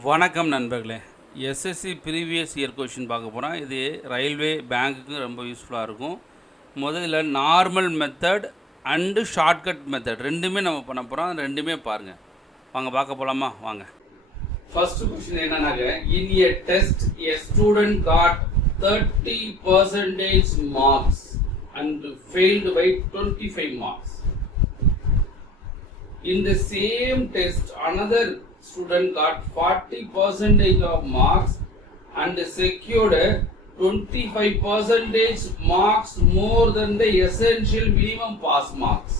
வணக்கம் நண்பர்களே. SSC previous year question பார்க்க போகிறோம். இது ரயில்வே பேங்க்குக்கு ரொம்ப யூஸ்ஃபுல்லாக இருக்கும். முதல்ல normal method and shortcut method ரெண்டுமே நம்ம பண்ண போகிறோம். அது ரெண்டுமே பாருங்கள். வாங்க பார்க்க போகலாமா? வாங்க. ஃபர்ஸ்ட் கொஷின் என்னன்னாக்க, in a test a student got 30% marks and failed by 25 marks. In the same test, another student got 40% of marks and secured 25% marks more than the essential minimum pass marks.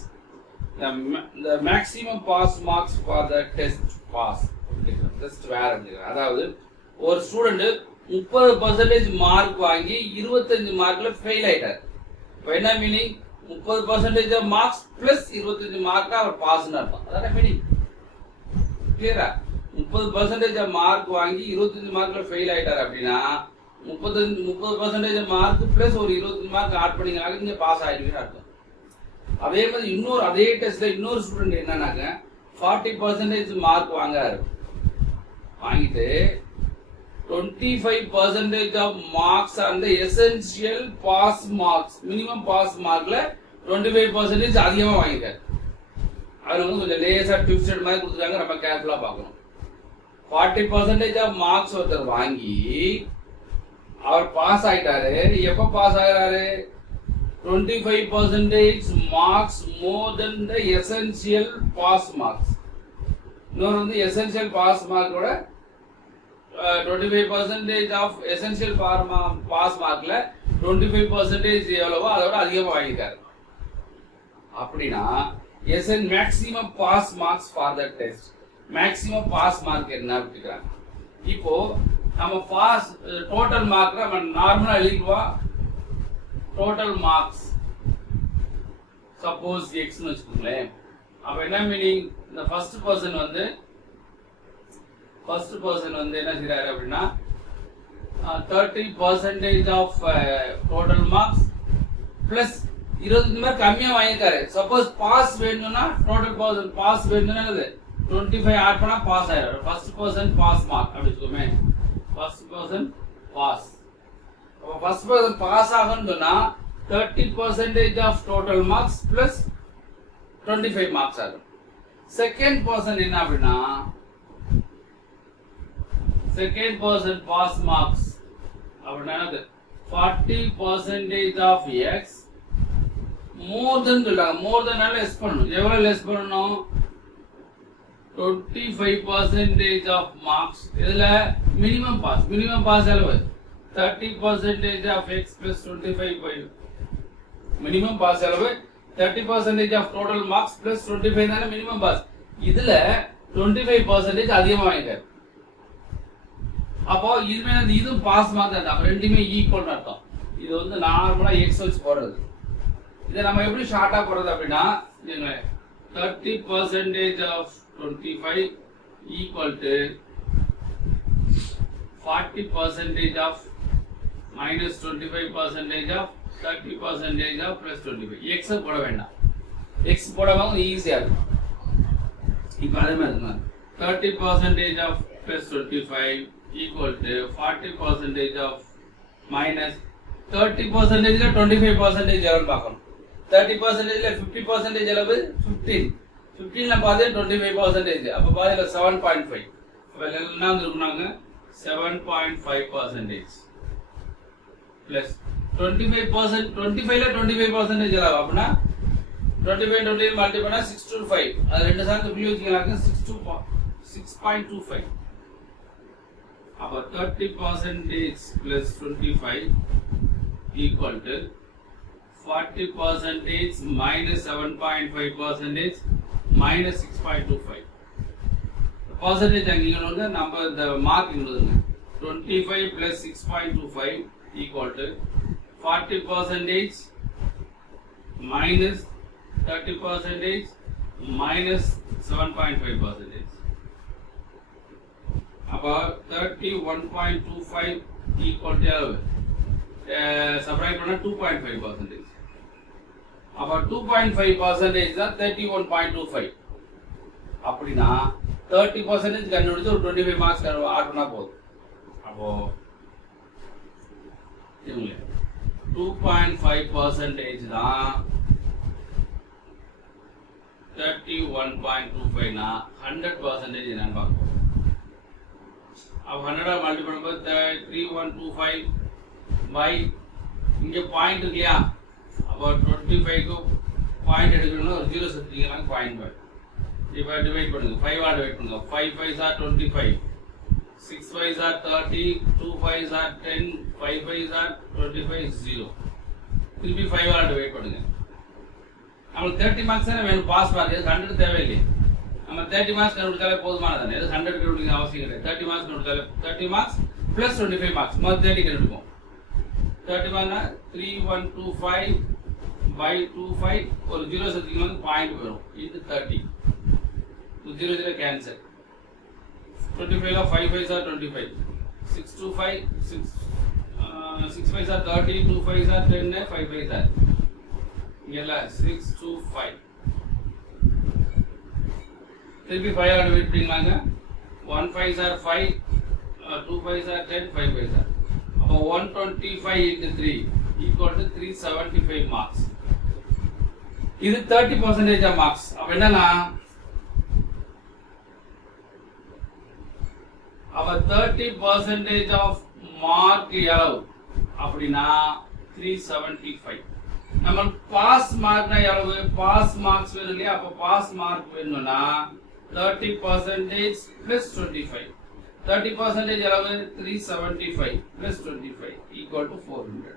The maximum pass marks for the test pass. Test வேற. அதாவது ஒரு student 30% mark வாங்கி 25 மார்க்ல fail ஆயிட்டார். இப்போ என்ன meaning? 30% of marks plus 25 mark அவர் பாஸ்னு அர்த்தம். அதான மீனிங். கிளியரா? 30% ஆஃப் மார்க் வாங்கி 25 மார்க்ல ஃபெயில் ஆயிட்டார் அப்படின்னா 30% மார்க் பிளஸ் ஒரு 25 மார்க் ஆட் பண்ணிங்கனாக்க நீங்க பாஸ் ஆயிடுவீங்கன்னு அர்த்தம். அதே மாதிரி அதே டெஸ்ட்ல இன்னொரு ஸ்டூடெண்ட் என்னன்னாக்க 40% மார்க் வாங்குறாரு. வாங்கிட்டு 25% of marks on the essential pass marks, minimum pass markல 25% அதிகமா வாங்கிட்டார். அது கொஞ்சம் லேசா ட்விஸ்டட் மாதிரி கொடுத்துருக்காங்க, நம்ம கேர்ஃபுல்லா பார்க்கணும். 40% of marks ஒருத்தர் வாங்கி அவர் பாஸ் ஆயிட்டாரு. எப்ப பாஸ் ஆகிறாரு? 25% marks more than the essential pass marks. இன்னொரு essential pass markோட 25% of essential pass markல 25% எவ்வளவோ அதோட அதிகமா வாங்கிட்டாரு. அப்படின்னா maximum pass marks for the test, maximum pass mark என்ன அப்படிங்கிறாங்க. இப்போ நம்ம பாஸ் டோட்டல் மார்க் நம்ம நார்மலா எழுதிக்குவோம். டோட்டல் மார்க்ஸ் சப்போஸ் எக்ஸ்னு வச்சுக்கோங்களேன். அப்ப என்ன மீனிங்? இந்த ஃபர்ஸ்ட் பர்சன் என்ன செய்றாரு அப்படின்னா 30% of total marks plus 25 mark கம்மியா வாங்கிட்டாரு. சப்போஸ் பாஸ் வேணும்னா டோட்டல் பாஸ் வேணும்னா 25 ஆட் பண்ணா பாஸ் ஆயிடும். ஃபர்ஸ்ட் பர்சன் பாஸ் மார்க் அப்படி சொல்லுமே. First person pass. அப்ப ஃபர்ஸ்ட் பர்சன் பாஸ் ஆகணும்னு சொன்னா 30% of total marks plus 25 marks ஆகும். செகண்ட் பர்சன் என்ன அப்படின்னா second person pass marks அப்படின்னா 40% of x more than சொல்றாங்க. more than லெஸ் பண்ணணும். எவ்வளவு லெஸ் பண்ணணும்? 25% of marks. இதுல மினிமம் பாஸ் எவ்வளவு? 30% of x plus 25. Minimum pass எவ்வளவு? 30% of total marks plus 25 தான மினிமம் பாஸ். இதுல 25% அதிகமா வாங்கிட்டாரு. அப்போ இதுவும் பாஸ் மார்க் தான். ரெண்டுமே ஈக்குவல் அர்த்தம். இது நார்மலா எக்ஸ் வச்சு போடுறது. இதை நம்ம எப்படி ஷார்ட்டா போடுறது அப்படின்னா 30% of 25 equal to 40% of minus 25% of 30% of plus 25. X போட வேண்டாம். எக்ஸ் போடவும் ஈஸியா இருக்கும். இப்போ அதே மாதிரி 30% of plus 25 equal to 40% of minus 30% 25% எவ்வளவு பார்க்கணும். 30% 50% எவ்வளவு? 15ல பாதி 25%. அப்ப பாதில 7.5. அப்ப என்ன இருக்குனாங்க 7.5% plus 25%. 25ல 25% எவ்வளவு? அப்படினா 25 மல்டிப்ளை பண்ணா 6 to 5. அது ரெண்டு சார்ந்து புள்ளி வச்சிங்களாக்க 6.25. about 30% plus 25 equal to 40% minus 7.5% minus 6.25. The percentage angle number the mark 25 plus 6.25 equal to 40% minus 30% minus 7.5%. about 31.25 equal to subtract பண்ணா 2.5%. about 2.5% தான் 31.25. அப்படினா 30% கண்டுபிடிச்சு ஒரு 25 மார்க்ஸ் ஆட் பண்ணா போதும். அப்போ இவங்க 2.5% தான் 31.25 100% என்னன்னு பார்ப்போம். அப்போ 100 மல்டிபிள் பண்ணும்போது 3125 பை இங்கே பாயிண்ட் இருக்கு இல்லையா, அப்போ 25க்கு பாயிண்ட் எடுக்கணும்னா ஒரு 0 சேர்த்துட்டீங்கன்னா 0.5. இப்போ டிவைட் பண்ணுங்க, 5 ஆர் டிவைட் பண்ணுங்க. 5 5s are 25, 6 5s are 30, 2 5s are 10, 5 5s are 25, 0. திருப்பி 5 ஆர் டிவைட் பண்ணுங்க. நமக்கு 30 மார்க்ஸ் தானே வேணும் பாஸ் மார்க், 100 தேவையில்லை. நம்ம 30 மார்க்ஸ் கண்டுபிடிச்சாலே போதுமானதானே, 100 கண்டுபிடிக்க அவசியம் கிடையாது. 30 மார்க்ஸ் கண்டுபிடிச்சாலே 30 மார்க்ஸ் ப்ளஸ் 25 மார்க்ஸ் மொத்தம் 30 கண்டுபிடிப்போம். 30 மார்க்னா 3125 by 25 ஒரு 0 சேர்த்தீங்கன்னா பாயிண்ட் வரும். இது 30, 0 0 கேன்சல். 25 ல 5 5s are 25, 6 2 5 6 5s are 30, 2 5s are 10, 5 5s are இங்கல 6 2 5. திருப்பி 5 R divide பண்ணீங்களாங்க, 1 5s are 5, 2 5s are 10, 5 5s are. அப்போ 125 into 3 equal to 375 marks. இது 30% of marks. அப்ப என்னன்னா அப்ப 30% of mark எவ்வளவு அப்படின்னா 375. நம்ம பாஸ் மார்க்னா எவ்வளவு, பாஸ் மார்க்ஸ் வேணும் இல்லையா, அப்ப பாஸ் மார்க் வேணும்னா 30% plus 25. 30% எவ்வளவு 375 plus 25 equal to 400.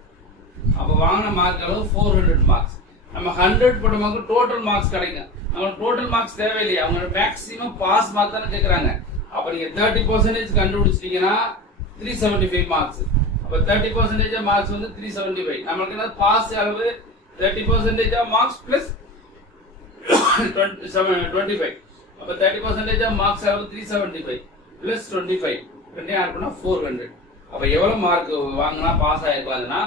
அப்ப வாங்கின மார்க் அளவு 400 மார்க்ஸ். நம்ம 100 போட்ட மார்க் டோட்டல் மார்க்ஸ் கிடைக்கும். நம்ம டோட்டல் மார்க்ஸ் தேவையில்லையே, அவங்க மேக்ஸிமம் பாஸ் மார்க் தானே கேக்குறாங்க. அப்ப நீங்க 30% கண்டுபிடிச்சிட்டீங்கன்னா 375 மார்க்ஸ். அப்ப 30% மார்க்ஸ் வந்து 375. நமக்கு என்ன பாஸ் அளவு 30% மார்க்ஸ் பிளஸ் 25. அப்ப 30% மார்க்ஸ் அளவு 375 பிளஸ் 25 ரெண்டையும் ஆட் பண்ணா 400. அப்ப எவ்வளவு மார்க் வாங்கினா பாஸ் ஆயிருப்பாங்கன்னா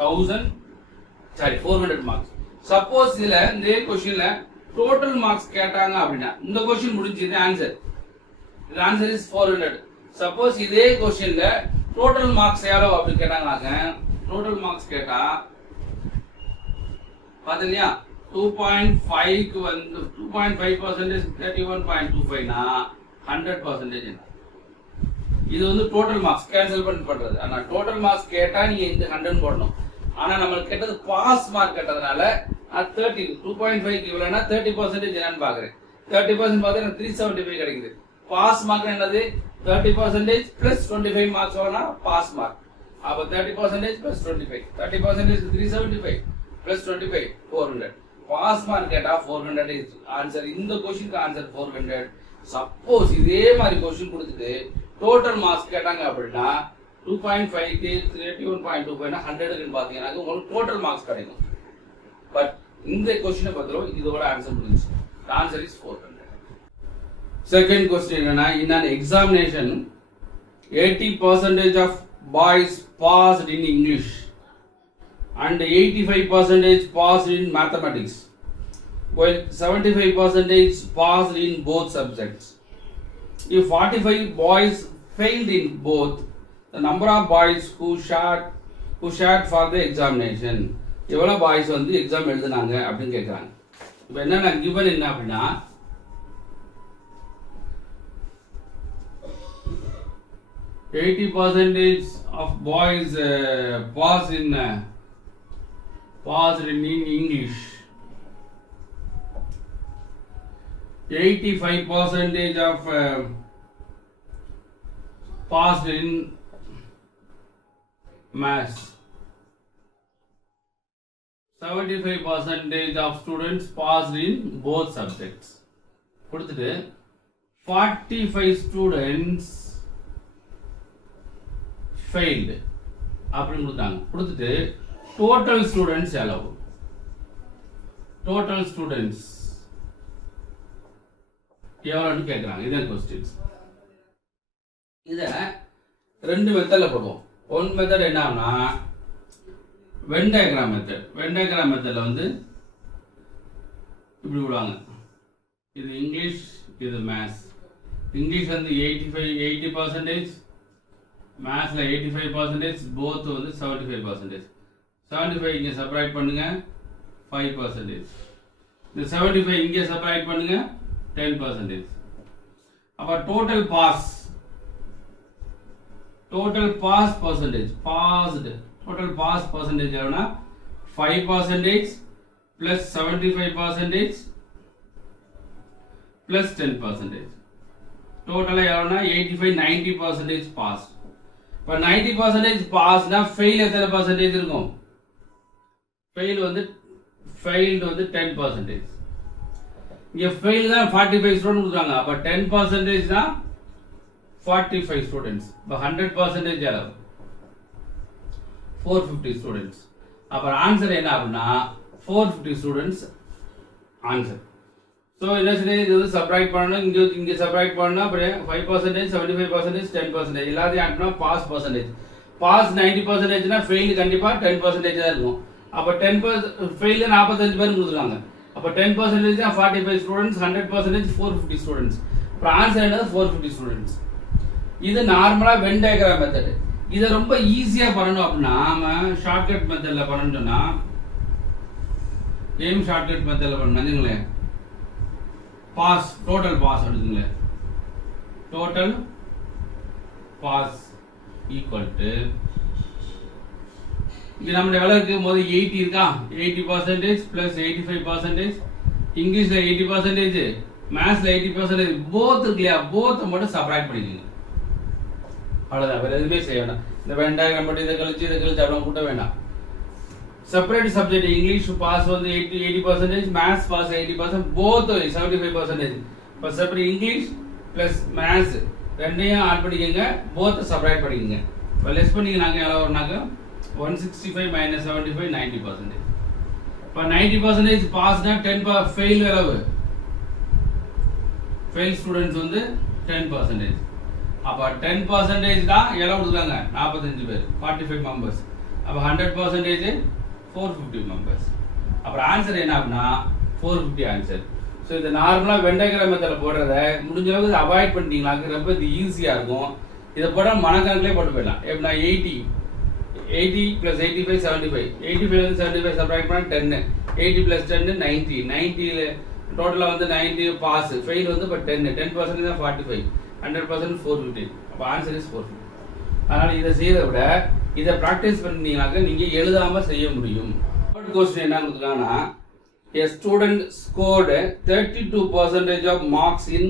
400 மார்க்ஸ். சப்போஸ் இதுல இந்த क्वेश्चनல டோட்டல் மார்க்ஸ் கேட்டாங்க அப்படினா இந்த क्वेश्चन முடிஞ்சது answer. The answer is 400. Suppose இதே क्वेश्चनல டோட்டல் மார்க்ஸ் எவ்வளவு அப்படி கேட்டாங்களாங்க, டோட்டல் மார்க்ஸ் கேட்டா பாத்தீங்களா 2.5 க்கு வந்து 2.5% 31.25 னா 100% என்ன. இது வந்து டோட்டல் மார்க்ஸ் கேன்சல் பண்றது. ஆனா டோட்டல் மார்க்ஸ் கேட்டா நீங்க இந்த 100 போடணும். ஆனா நமக்கு கேட்டது பாஸ் மார்க் கேட்டதனால 30 2.5 க்கு இவ்வளவுனா 30% என்னன்னு பாக்குறேன். 30% பார்த்தா 375 கிடைக்குது. பாஸ் மார்க் என்னது 30% plus 25 மார்க்ஸ் வரனா பாஸ் மார்க். அப்ப 30% plus 25, 30% 375 plus 25 400. பாஸ் மார்க் கேட்டா 400 is ஆன்சர். இந்த क्वेश्चनக்கு ஆன்சர் 400. சப்போஸ் இதே மாதிரி क्वेश्चन கொடுத்துட்டு டோட்டல் மார்க்ஸ் கேட்டாங்க அப்படினா 2.5 க்கு 31.25 னா 100 க்கு பாத்தீங்கன்னா உங்களுக்கு டோட்டல் மார்க்ஸ் கிடைக்கும். பட் இந்த क्वेश्चन பார்த்தோம் இதோட ஆன்சர் முடிஞ்சு. The answer is 400. Second question என்னன்னா, in an examination 80% of boys passed in English and 85% passed in mathematics while 75% passed in both subjects. If 45 boys failed in both, the number of boys who shared for the examination. எவ்வளவு boys வந்து exam எழுதுனாங்க அப்படின்னு கேட்குறாங்க. இப்போ என்னன்னா given என்ன அப்படின்னா 80% of boys passed in English, 85% of passed in maths, 75% of students passed in both subjects. கொடுத்துட்டு 45 students failed அப்படின்னு கொடுத்தாங்க. கொடுத்துட்டு total students எவ்வளவு, total students எவ்வளவுன்னு கேட்குறாங்க. இதான் கொஸ்டின்ஸ். இதை ரெண்டு மெத்தடில் போடுவோம். ஒன் மெத்தட் என்னன்னா Venn diagram method. Venn diagram மெத்தடில் வந்து இப்படி விடுவாங்க. இது இங்கிலீஷ், இது மேத்ஸ். இங்கிலீஷ் வந்து 80%, மேத்ஸில் 85%, போத் வந்து 75%. 75 இங்கே சப்ராக்ட் பண்ணுங்க 5%. இந்த 75 இங்கே சப்ராக்ட் பண்ணுங்க 10%. அப்போ total pass percentage total pass percentage எவ்வளோனா 5% plus 75% plus 10%. Total எவ்வளோனா 85-90% பாஸ். இப்போ 90% பாஸ்னா ஃபெயில் எத்தனை பர்சன்டேஜ் இருக்கும்? ஃபெயில் வந்து 10%. இங்கே ஃபெயில் தான் 45 ஸ்டூடெண்ட் கொடுக்குறாங்க. அப்போ 10% தான் 45 ஸ்டூடெண்ட்ஸ். இப்போ 100% அளவு 450 ஸ்டூடெண்ட்ஸ். அப்புறம் ஆன்சர் என்ன அப்படின்னா 450 ஸ்டூடெண்ட்ஸ் ஆன்சர். ஸோ என்ன சொல்லி இது வந்து சப்ராக்ட் பண்ணணும், இங்கே சப்ராக்ட் பண்ணணும். அப்புறம் 5%, 75%, 10% எல்லாத்தையும் ஆட் பண்ணால் பாஸ் பர்சன்டேஜ். பாஸ் 90%னா ஃபெயில் கண்டிப்பாக 10% தான் இருக்கும். அப்போ 10% ஃபெயில் 45 பேர் கொடுத்துருக்காங்க. அப்போ 10% தான் 45 ஸ்டூடெண்ட்ஸ், 100% 450 ஸ்டூடெண்ட்ஸ். அப்புறம் ஆன்சர் என்னது 450 ஸ்டூடெண்ட்ஸ். இது நார்மலாக வென் டயக்ராம் மெத்தடு. இதை ரொம்ப ஈஸியாக பண்ணணும் அப்படின்னா நம்ம ஷார்ட்கட் மெத்தடில் பண்ணணும்னா ஷார்ட்கட் மெத்தடில் பண்ணணுங்களேன். பாஸ் டோட்டல் பாஸ் எடுத்துங்களேன். டோட்டல் பாஸ் ஈக்குவல் டு இங்கே நம்மளுடைய வேலை இருக்கும் போது 80 இருக்கா, 80% ப்ளஸ் 85%, இங்கிலீஷில் 80%, மேத்ஸில் 80%, போத் இருக்கு இல்லையா, போத்தை மட்டும் சப்ராக்ட் பண்ணிக்கோங்க. அவ்வளோதான், வேறு எதுவுமே செய்ய வேண்டாம். இந்த வெண்டாயம் மட்டும் இதை கழிச்சு அவ்வளோ கூட்ட வேண்டாம். செப்பரேட் சப்ஜெக்ட் இங்கிலீஷ் பாஸ் வந்து 80%, மேத்ஸ் பாஸ் 80%, போத் 75%. இப்போ செப்பரேட் இங்கிலீஷ் ப்ளஸ் மேத்ஸ் ரெண்டையும் ஆட் பண்ணிக்கோங்க, போத்தை சப்ராக்ட் பண்ணிக்கோங்க. இப்போ லெஸ் பண்ணிங்கனாங்க எவ்வளோ வரும்னாக்க 165 - 75 90%. இப்போ 90% பாஸ்னா 10 ஃபெயில் எவ்வளவு? ஃபெயில் ஸ்டூடெண்ட்ஸ் வந்து 10%. அப்போ 10% தான் எவ்வளோ கொடுக்குறாங்க? 45 பேர், 45 மெம்பர்ஸ். அப்போ 100% 450 மெம்பர்ஸ். அப்புறம் ஆன்சர் என்ன அப்படின்னா 450 ஆன்சர். ஸோ இது நார்மலாக வெண்டைக்கிற மெத்தடில் போடுறத முடிஞ்ச அளவுக்கு அவாய்ட் பண்ணிட்டீங்களாக்கு ரொம்ப இது ஈஸியாக இருக்கும். இதை போட மனக்கணக்கிலே போட்டு போயிடலாம். எப்படின்னா 80 + 85 75, 85 75 சப்ராக்ட் பண்ணால் 10, 80 + 10 90, 90 டோட்டலாக வந்து 90 பாஸ், ஃபெயில் வந்து இப்போ 10% தான் 45, 100% 450. அப்போ ஆன்சர் இஸ் 450. அதனால் இதை செய்யறதை விட இதை ப்ராக்டிஸ் பண்ணீங்கன்னாக்க நீங்கள் எழுதாமல் செய்ய முடியும். தேர்ட் கொஸ்டின் என்ன கொடுத்துருக்காங்கன்னா, a student scored 32% of marks in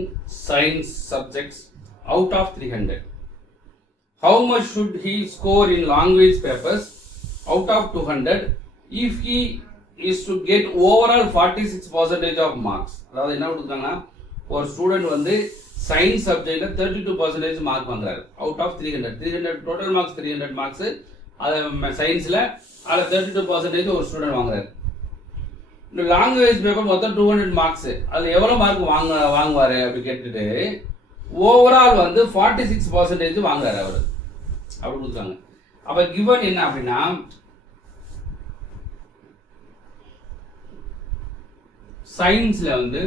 science subjects out of 300. How much should he score in language papers out of 200 if he is to get overall 46% of marks? அதாவது என்ன கொடுத்தாங்கன்னா, ஒரு ஸ்டூடெண்ட் வந்து science சப்ஜெக்ட்ல 32% mark வாங்குறாரு out of 300 total marks 300 marks அது சயின்ஸ்ல அதில் 32% ஒரு ஸ்டூடெண்ட் வாங்குறாரு. இந்த லாங்குவேஜ் பேப்பர் மொத்தம் 200 மார்க்ஸ், அதில் எவ்வளோ மார்க் வாங்குவாரு அப்படி கேட்டுட்டு ஓவரால் வந்து 46% வாங்குறாரு அவர் அப்படி கொடுத்தாங்க. அப்ப கிவன் என்ன அப்படின்னா, சயின்ஸ்ல வந்து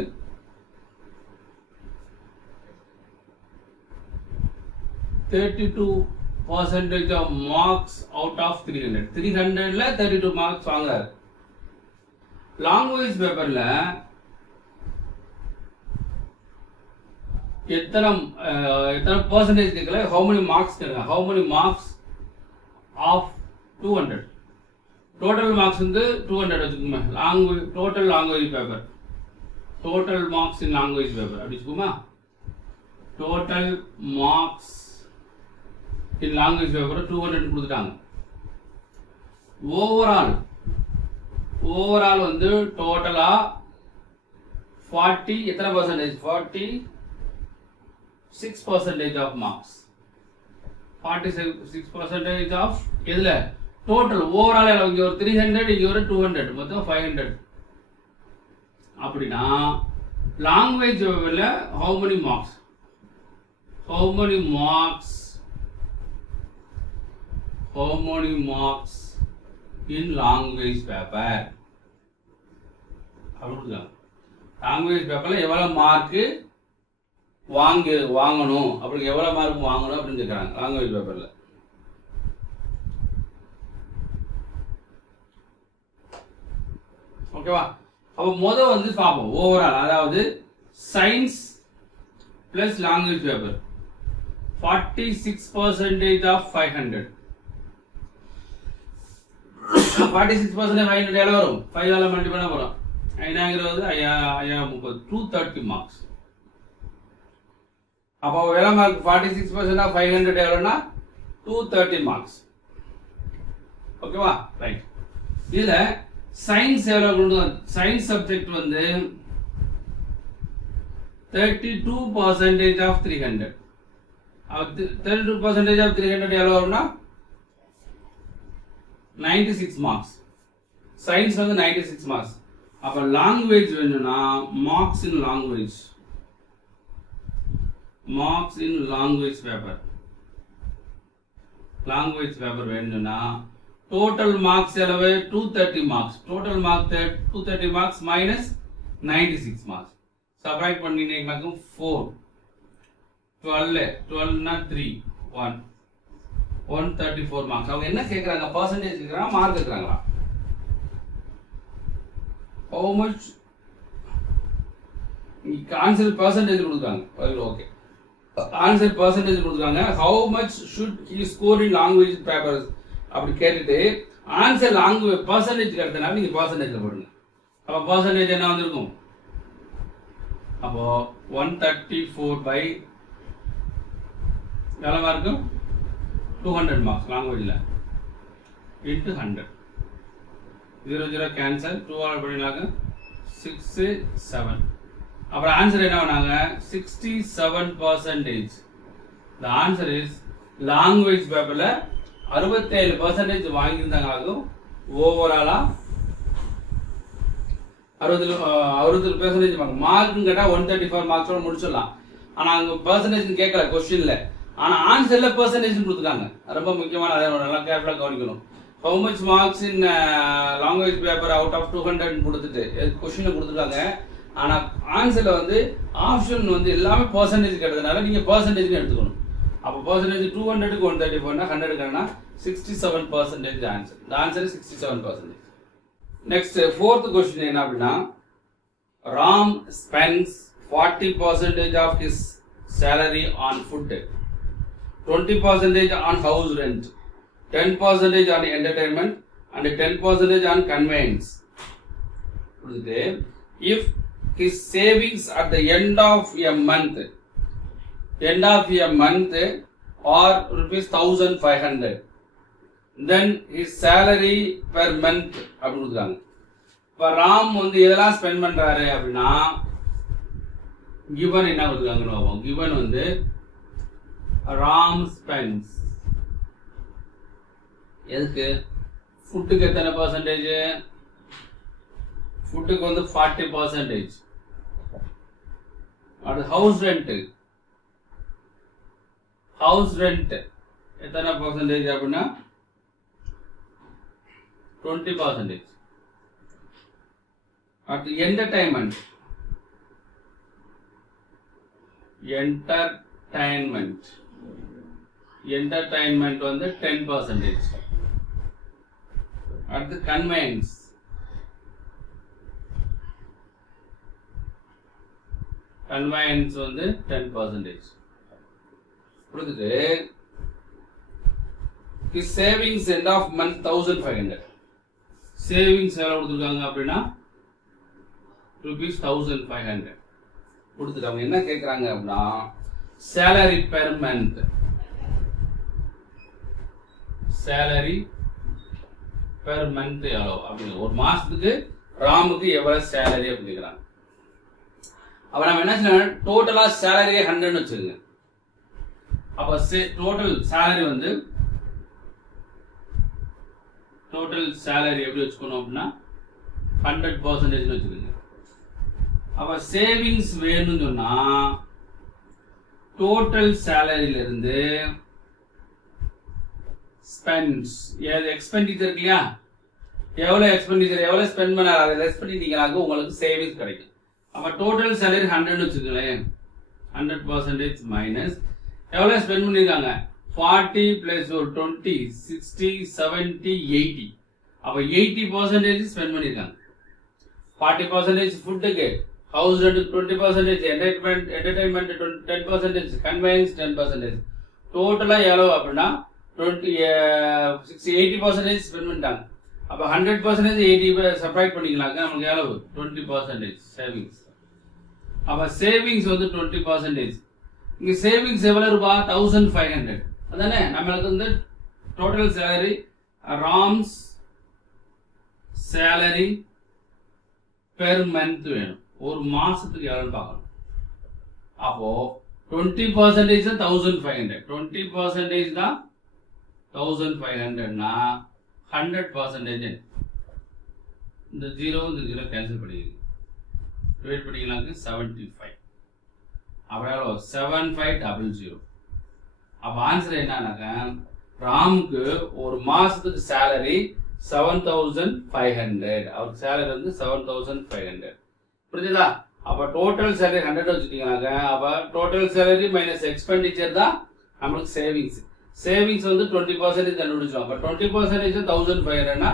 32% of marks out of 300. 300ல 32 marks வாங்குறாரு. லாங்குவேஜ் பேப்பர்ல எத்தனை பர்சன்டேஜ் கேட்கல, how many marks கேட்கல, how many marks of 200. Total marks வந்து 200 வச்சுக்கோங்க. Total language paper, total marks in language paper அப்படி வச்சுக்கோமா. Total marks in language paper 200 கொடுத்துட்டாங்க. ஓவரால் வந்து டோட்டலா 40 எத்தனை பர்சன்டேஜ்? 46% of marks. 46% ஆஃப் எதுல? டோட்டல் ஓவரால் இங்க ஒரு 300, இங்க ஒரு 200, மொத்தம் 500. அப்படின்னா லாங்குவேஜ் பேப்பர்ல how many marks in language paper அப்படிதான். லாங்குவேஜ் பேப்பர்ல எவ்வளவு மார்க் வாங்கணும் அப்படி எவ்வளோ மார்க் வாங்கணும் அப்படின்னு கேட்குறாங்க லாங்குவேஜ் பேப்பரில். ஓகேவா? அப்போ முதல் வந்து பார்ப்போம் ஓவரால், அதாவது science plus language paper 46% of 500. 46% 500 எவ்வளோ வரும்? 5 ஆல் மல்டிப்ளை பண்ண போகிறோம். 5 30 230 மார்க்ஸ். அப்போ எவ்வளோ மார்க்? 46% of 500 எவ்வளோனா 230 மார்க்ஸ். ஓகேவா? ரைட். இதில் சயின்ஸ் எவ்வளோ கொண்டு சயின்ஸ் சப்ஜெக்ட் வந்து 32% of 300. 32% of 300 எவ்வளோ வரும்னா 96 மார்க்ஸ். சயின்ஸ் வந்து 96 மார்க்ஸ். அப்போ லாங்குவேஜ் வேணும்னா மார்க்ஸ் இன் லாங்குவேஜ் பேப்பர் வேணும்னா டோட்டல் மார்க்ஸ் எவ்வளவு? 230 marks. Total mark 230 marks minus 96 marks. Subtract பண்ணினீங்கன்னாக்கும் 4 12னா 3 134 மார்க்ஸ். அவங்க என்ன கேட்குறாங்க? பர்சன்டேஜ் கேட்குறாங்க, மார்க் கேட்குறாங்களா? ஹவு மச் ஆன்சர் பர்சன்டேஜ் கொடுக்குறாங்க. ஓகே, ஆன்சர் பர்சன்டேஜ் கொடுக்குறாங்க. How much should he score in language papers அப்படி கேட்டுட்டு ஆன்சர் லாங்குவேஜ் பர்சன்டேஜ் கிடைத்தனால நீங்கள் பர்சன்டேஜில் போடுங்க. அப்போ பர்சன்டேஜ் என்ன வந்திருக்கும்? அப்போ 134 by எவ்வளோ மார்க்கும்? 200 மார்க்ஸ் லாங்குவேஜில் இன்ட்டு 100. 0 cancel, 2 all பண்ணினாக்க 6 7. அப்புறம் ஆன்சர் என்ன பண்ணாங்க? 67%. த ஆன்சர் இஸ் லாங்குவேஜ் பேப்பரில் 67% வாங்கியிருந்தாங்க. ஓவராலாக 60% மார்க்குன்னு கேட்டால் 134 மார்க்ஸோட முடிச்சிடலாம். ஆனால் அங்கே பர்சன்டேஜ் கேட்கல கொஸ்டின்ல. ஆனால் ஆன்சரில் பர்சன்டேஜ் கொடுத்துருக்காங்க. ரொம்ப முக்கியமான அதை நல்லா கேர்ஃபுல்லாக கவனிக்கணும். How much marks in language paper out of 200 கொடுத்துட்டு கொஸ்டினை கொடுத்துருக்காங்க. ஆனால் ஆன்சரில் வந்து ஆப்ஷன் வந்து எல்லாமே பர்சன்டேஜ் கேட்டதுனால நீங்கள் பர்சன்டேஜ் எடுத்துக்கணும். அப்போ பர்சன்டேஜ் 200க்கு 134னா 100க்குனா 67% ஆன்சர். இந்த ஆன்சர் 67%. நெக்ஸ்ட் ஃபோர்த் கொஸ்டின் என்ன அப்படின்னா, Ram spends 40% of his salary on food, 20% on house rent, 10% on entertainment and 10% on conveyance. If his savings at the end of a month are ₹1,500, then his salary per month அப்படி கொடுக்குறாங்க. இப்போ ராம் வந்து எதெல்லாம் spend பண்ணுறாரு அப்படின்னா given என்ன கொடுக்குறாங்கன்னு பார்ப்போம். கிவன் வந்து ராம் ஸ்பெண்ட்ஸ் எதுக்கு? ஃபுட்டுக்கு எத்தனை பர்சன்டேஜ்? ஃபுட்டுக்கு வந்து 40%. அடுத்து ஹவுஸ் ரெண்ட் எத்தனை பர்சன்டேஜ் அப்படின்னா 20%. அடுத்து என்டர்டைன்மெண்ட் வந்து 10%. அடுத்து கன்வெயன்ஸ் வந்து 10%. கொடுத்துட்டு savings end of month 1500. Savings எவ்வளோ கொடுத்துருக்காங்க அப்படின்னா ₹1500 கொடுத்துட்டு அவங்க என்ன கேட்குறாங்க அப்படின்னா சேலரி பெர் மந்த் எவ்வளோ அப்படின்னு, ஒரு மாசத்துக்கு ராமுக்கு எவ்வளவு சேலரி அப்படின்னு கேட்குறாங்க. அப்போ நம்ம என்ன செய்யணும்? டோட்டலாக சேலரியே 100ன்னு வச்சுருங்க. அப்போ டோட்டல் சேலரி எப்படி வச்சுக்கணும் அப்படின்னா 100% வச்சுக்கோங்க. அப்போ சேவிங்ஸ் வேணும்னு சொன்னா டோட்டல் சேலரியில இருந்து எக்ஸ்பெண்டிச்சர் இல்லையா, எவ்வளவு ஸ்பெண்ட் பண்ணாரு அதை லெஸ் பண்ணிட்டீங்கன்னாக்க உங்களுக்கு சேவிங்ஸ் கிடைக்கும். அப்போ டோட்டல் சேலரி 100 வச்சுக்கோங்களேன். 100% மைனஸ் எவ்வளோ ஸ்பெண்ட் பண்ணியிருக்காங்க 40 + ஒரு 20 60 70 80 அப்போ 80% ஸ்பெண்ட் பண்ணியிருக்காங்க 40% ஃபுட்டுக்கு ஹவுஸ் ரெண்ட் 20% என்டர்டைன்மெண்ட் 10% கன்வெயன்ஸ் 10% டோட்டலாக எவ்வளோ அப்படின்னா 80% ஸ்பெண்ட் பண்ணிட்டாங்க அப்போ 100% 80 சப்ராக்ட் பண்ணிக்கலாங்க நமக்கு எவ்வளவு 20% சேவிங்ஸ் அப்போ சேவிங்ஸ் வந்து 20% இங்கே சேவிங்ஸ் எவ்வளோ ரூபா 1500 அதானே நம்மளுக்கு வந்து total salary rams salary per month வேணும் ஒரு மாசத்துக்கு எவ்வளோன்னு பார்க்கணும் அப்போ 20% தான் 1500 20% தான் 1500னா 100% இந்த ஜீரோ கேன்சல் பண்ணிடுங்க டிவைட் பண்ணிக்கலாங்க 75 அப்புறம் எவ்வளோ 7500 அப்போ ஆன்சர் என்னன்னாக்கா ராமுக்கு ஒரு மாசத்துக்கு சேலரி 7500 அவருக்கு சேலரி வந்து 7500 புரிஞ்சுதா அப்போ டோட்டல் சேலரி 100 வச்சுட்டீங்கன்னாக்க அப்போ டோட்டல் சேலரி மைனஸ் எக்ஸ்பெண்டிச்சர் தான் நம்மளுக்கு சேவிங்ஸ் சேவிங்ஸ் வந்து 20% கண்டுபிடிச்சோம் அப்போ 20% 1500னா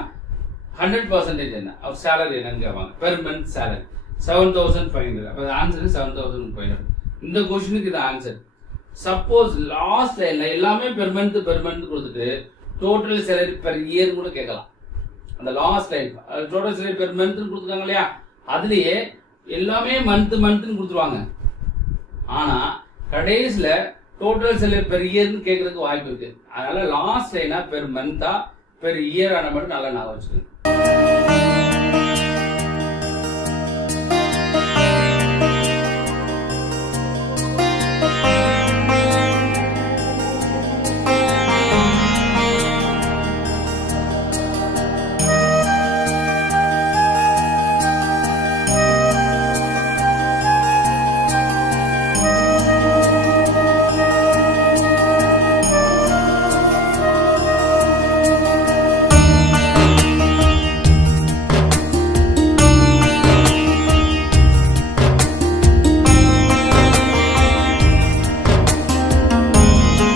100% என்ன அவர் சேலரி என்னன்னு கேட்பாங்க பெர் மந்த் சேலரி 7500 அப்போ ஆன்சர் 7500 இந்த கொஸ்டினுக்கு இது ஆன்சர் சப்போஸ் லாஸ்ட் லைன்ல எல்லாமே பெர் மந்த் கொடுத்துட்டு டோட்டல் சேலரி பெர் இயர் கூட கேட்கலாம் அந்த last line total salary per month கொடுத்துருக்காங்க இல்லையா அதுலயே எல்லாமே மந்த் கொடுத்துருவாங்க ஆனா கடைசியில டோட்டல் சேலரி பெர் இயர்னு கேட்கறதுக்கு வாய்ப்பு இருக்கு அதனால லாஸ்ட் லைனா பெர் மந்தா பெர் இயர் ஆன மட்டும் நல்லா ஞாபகம் வச்சுக்கோங்க